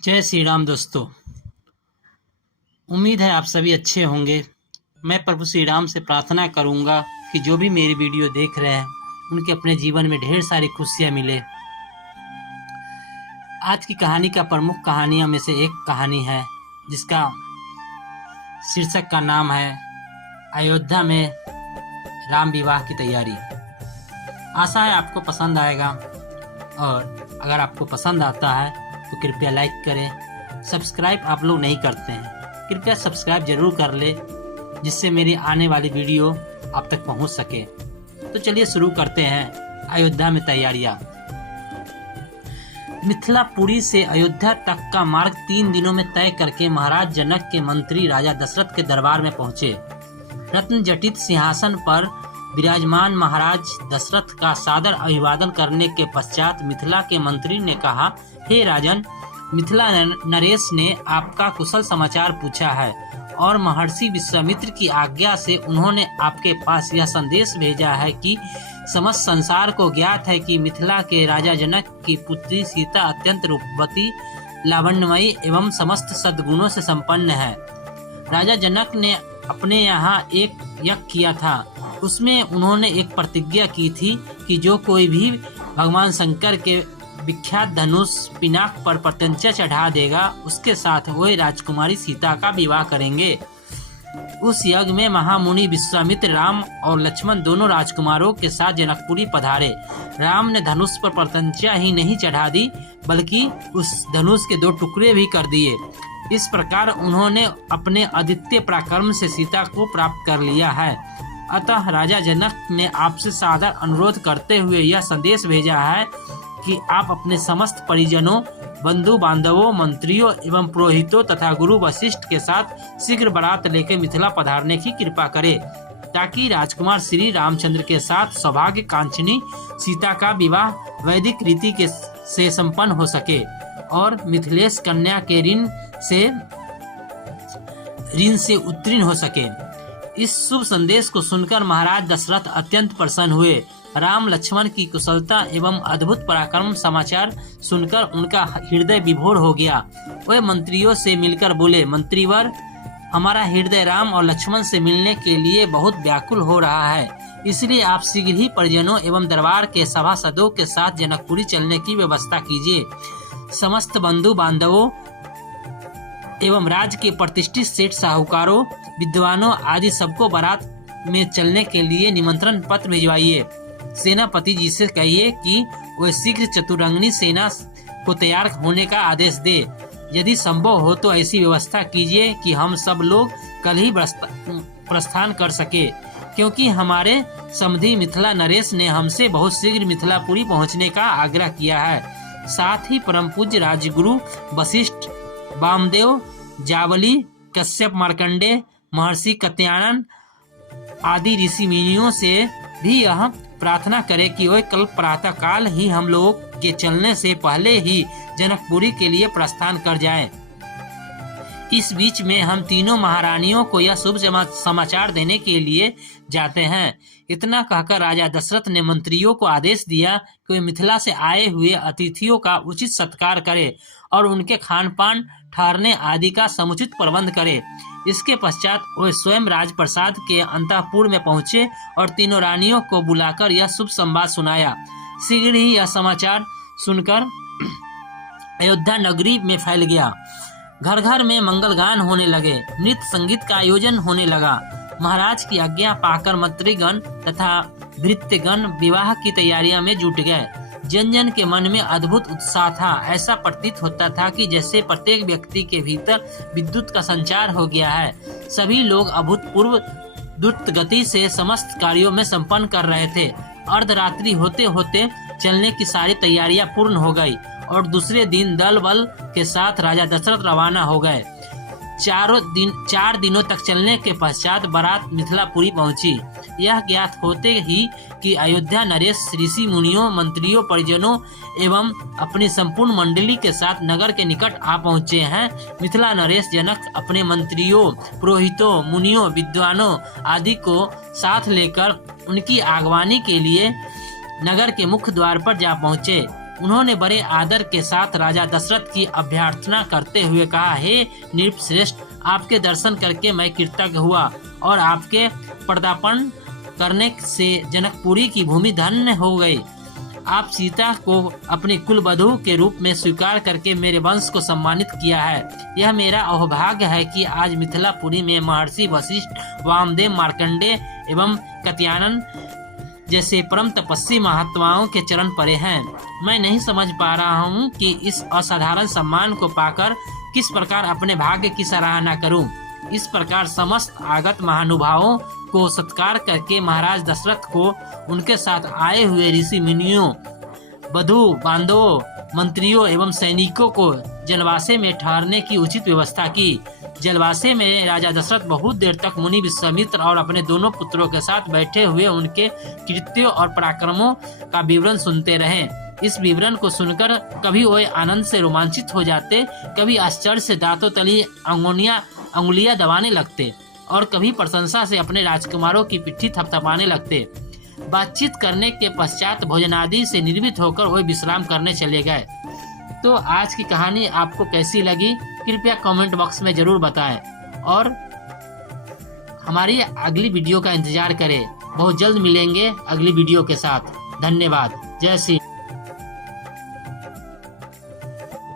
जय श्री राम दोस्तों। उम्मीद है आप सभी अच्छे होंगे। मैं प्रभु श्री राम से प्रार्थना करूंगा कि जो भी मेरी वीडियो देख रहे हैं उनके अपने जीवन में ढेर सारी खुशियां मिले। आज की कहानी का प्रमुख कहानियों में से एक कहानी है जिसका शीर्षक का नाम है अयोध्या में राम विवाह की तैयारी। आशा है आपको पसंद आएगा और अगर आपको पसंद आता है तो कृपया लाइक करें। सब्सक्राइब आप लोग नहीं करते हैं, कृपया सब्सक्राइब जरूर कर ले जिससे मेरी आने वाली वीडियो आप तक पहुंच सके। तो चलिए शुरू करते हैं। अयोध्या में तैयारियां। मिथिलापुरी से अयोध्या तक का मार्ग 3 दिनों में तय करके महाराज जनक के मंत्री राजा दशरथ के दरबार में पहुंचे। रत्न जटित सिंहासन पर विराजमान महाराज दशरथ का सादर अभिवादन करने के पश्चात मिथिला के मंत्री ने कहा, हे राजन, मिथिला नरेश ने आपका कुशल समाचार पूछा है और महर्षि विश्वामित्र की आज्ञा से उन्होंने आपके पास यह संदेश भेजा है कि समस्त संसार को ज्ञात है कि मिथिला के राजा जनक की पुत्री सीता अत्यंत रूपवती, लावण्यमयी एवं समस्त सद्गुणों से संपन्न है। राजा जनक ने अपने यहाँ एक यज्ञ किया था। उसमें उन्होंने एक प्रतिज्ञा की थी कि जो कोई भी भगवान शंकर के विख्यात धनुष पिनाक पर प्रत्यंचा चढ़ा देगा उसके साथ वही राजकुमारी सीता का विवाह करेंगे। उस यज्ञ में महामुनि विश्वामित्र राम और लक्ष्मण दोनों राजकुमारों के साथ जनकपुरी पधारे। राम ने धनुष पर प्रत्यंचा ही नहीं चढ़ा दी बल्कि उस धनुष के 2 टुकड़े भी कर दिए। इस प्रकार उन्होंने अपने अद्वितीय पराक्रम से सीता को प्राप्त कर लिया है। अतः राजा जनक ने आपसे सादर अनुरोध करते हुए यह संदेश भेजा है कि आप अपने समस्त परिजनों, बंधु बांधवों, मंत्रियों एवं पुरोहितों तथा गुरु वशिष्ठ के साथ शीघ्र बारात लेकर मिथिला पधारने की कृपा करें ताकि राजकुमार श्री रामचंद्र के साथ सौभाग्य कांक्षिणी सीता का विवाह वैदिक रीति के से संपन्न हो सके और मिथिलेश कन्या के ऋण से उत्तीर्ण हो सके। इस शुभ संदेश को सुनकर महाराज दशरथ अत्यंत प्रसन्न हुए। राम लक्ष्मण की कुशलता एवं अद्भुत पराक्रम समाचार सुनकर उनका हृदय विभोर हो गया। वे मंत्रियों से मिलकर बोले, मंत्रीवर, हमारा हृदय राम और लक्ष्मण से मिलने के लिए बहुत व्याकुल हो रहा है, इसलिए आप शीघ्र ही परिजनों एवं दरबार के सभासदों के साथ जनकपुरी चलने की व्यवस्था कीजिए। समस्त बंधु बांधवों एवं राज्य के प्रतिष्ठित सेठ साहूकारों, विद्वानों आदि सबको बारात में चलने के लिए निमंत्रण पत्र भिजवाइए। सेनापति जी से कहिए कि वह शीघ्र चतुरंगिनी सेना को तैयार होने का आदेश दे। यदि संभव हो तो ऐसी व्यवस्था कीजिए कि हम सब लोग कल ही प्रस्थान कर सके, क्योंकि हमारे समधी मिथिला नरेश ने हमसे बहुत शीघ्र मिथिलापुरी पहुंचने का आग्रह किया है। साथ ही परम पूज्य राजगुरु वशिष्ठ, वामदेव, जावली, कश्यप, मार्कंडे, महर्षि कात्यायन आदि ऋषि मुनियों से भी यह प्रार्थना करें कि वे कल प्रातः काल ही हम लोगों के चलने से पहले ही जनकपुरी के लिए प्रस्थान कर जाएं। इस बीच में हम तीनों महारानियों को यह शुभ समाचार देने के लिए जाते हैं। इतना कहकर राजा दशरथ ने मंत्रियों को आदेश दिया कि वे मिथिला से आए हुए अतिथियों का उचित सत्कार करें और उनके खान पान, ठहरने आदि का समुचित प्रबंध करें। इसके पश्चात वे स्वयं राजप्रसाद के अंतःपुर में पहुंचे और तीनों रानियों को बुलाकर यह शुभ संवाद सुनाया। शीघ्र ही यह समाचार सुनकर अयोध्या नगरी में फैल गया। घर घर में मंगल गान होने लगे, नृत्य संगीत का आयोजन होने लगा। महाराज की आज्ञा पाकर मंत्रीगण तथा भृत्यगण विवाह की तैयारियों में जुट गए। जन जन के मन में अद्भुत उत्साह था। ऐसा प्रतीत होता था कि जैसे प्रत्येक व्यक्ति के भीतर विद्युत का संचार हो गया है। सभी लोग अभूतपूर्व द्रुत गति से समस्त कार्यों में संपन्न कर रहे थे। अर्धरात्रि होते होते चलने की सारी तैयारियां पूर्ण हो गई और दूसरे दिन दल बल के साथ राजा दशरथ रवाना हो गए। 4 दिनों तक चलने के पश्चात बारात मिथिलापुरी पहुंची। यह ज्ञात होते ही कि अयोध्या नरेश ऋषि मुनियों, मंत्रियों, परिजनों एवं अपनी संपूर्ण मंडली के साथ नगर के निकट आ पहुंचे हैं। मिथिला नरेश जनक अपने मंत्रियों, पुरोहितों, मुनियों, विद्वानों आदि को साथ लेकर उनकी आगवानी के लिए नगर के मुख्य द्वार पर जा पहुंचे। उन्होंने बड़े आदर के साथ राजा दशरथ की अभ्यर्थना करते हुए कहा, हे नृपश्रेष्ठ, आपके दर्शन करके मैं कृतज्ञ हुआ और आपके पदार्पण करने से जनकपुरी की भूमि धन्य हो गई। आप सीता को अपनी कुलवधू के रूप में स्वीकार करके मेरे वंश को सम्मानित किया है। यह मेरा अहोभाग्य है कि आज मिथिलापुरी में महर्षि वशिष्ठ, वामदेव, मार्कंडेय एवं कात्यायन जैसे परम तपस्वी महात्माओं के चरण पड़े हैं। मैं नहीं समझ पा रहा हूँ कि इस असाधारण सम्मान को पाकर किस प्रकार अपने भाग्य की सराहना करूं। इस प्रकार समस्त आगत महानुभावों को सत्कार करके महाराज दशरथ को उनके साथ आए हुए ऋषि मुनियों, बधू बांधवों, मंत्रियों एवं सैनिकों को जलवासे में ठहरने की उचित व्यवस्था की। जलवासे में राजा दशरथ बहुत देर तक मुनि विश्वामित्र और अपने दोनों पुत्रों के साथ बैठे हुए उनके कृत्यों और पराक्रमों का विवरण सुनते रहे। इस विवरण को सुनकर कभी वे आनंद से रोमांचित हो जाते, कभी आश्चर्य से दांतों तली अंगुलियां दबाने लगते और कभी प्रशंसा से अपने राजकुमारों की पिट्ठी थपथपाने लगते। बातचीत करने के पश्चात भोजनादि से निर्मित होकर वे विश्राम करने चले गए। तो आज की कहानी आपको कैसी लगी कृपया कमेंट बॉक्स में जरूर बताएं और हमारी अगली वीडियो का इंतजार करें। बहुत जल्द मिलेंगे अगली वीडियो के साथ। धन्यवाद। जय श्री